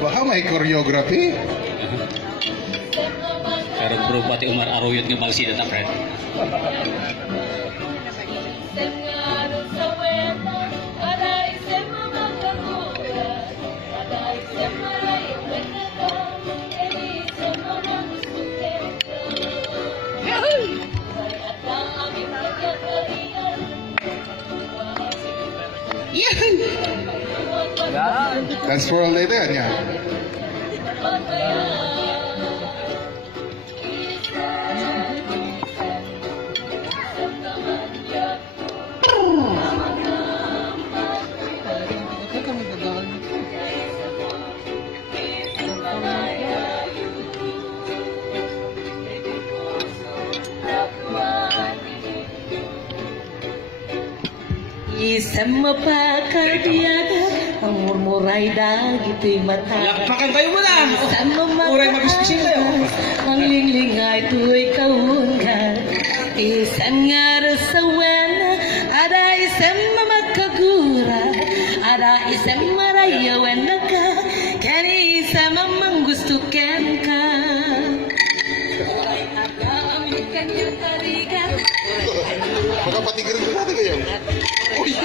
Baka may choreography. Pero bro, pati Umar Arroyot nga balsida ta, friend. Dance for all day din yan. Isang mapakadiyaga ang murmuray dagito'y mata. Lakpakan tayo muna! Isang Muray mabisbisin tayo. ang linglingay to'y kaungan. Isang nga rasawan, ada isang mamakagura, ada isang marayawan na ka, kani isang mamang gusto ken ka. Ay nakaamit kanyang tarigan. Baka patigirin ko natin kayo. Uy!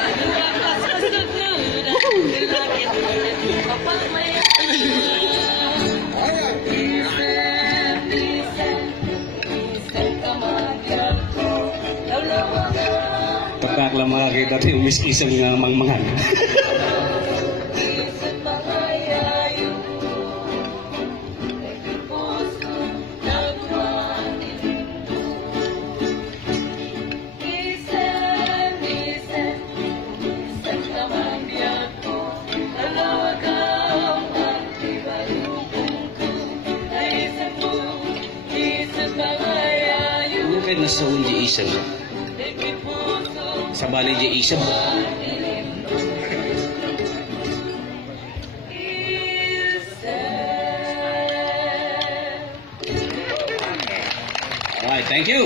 Pagkakla makakita tayo, umis-isang nga mangmangan. Kahit nasa di isang sa balay di isang alright, thank you.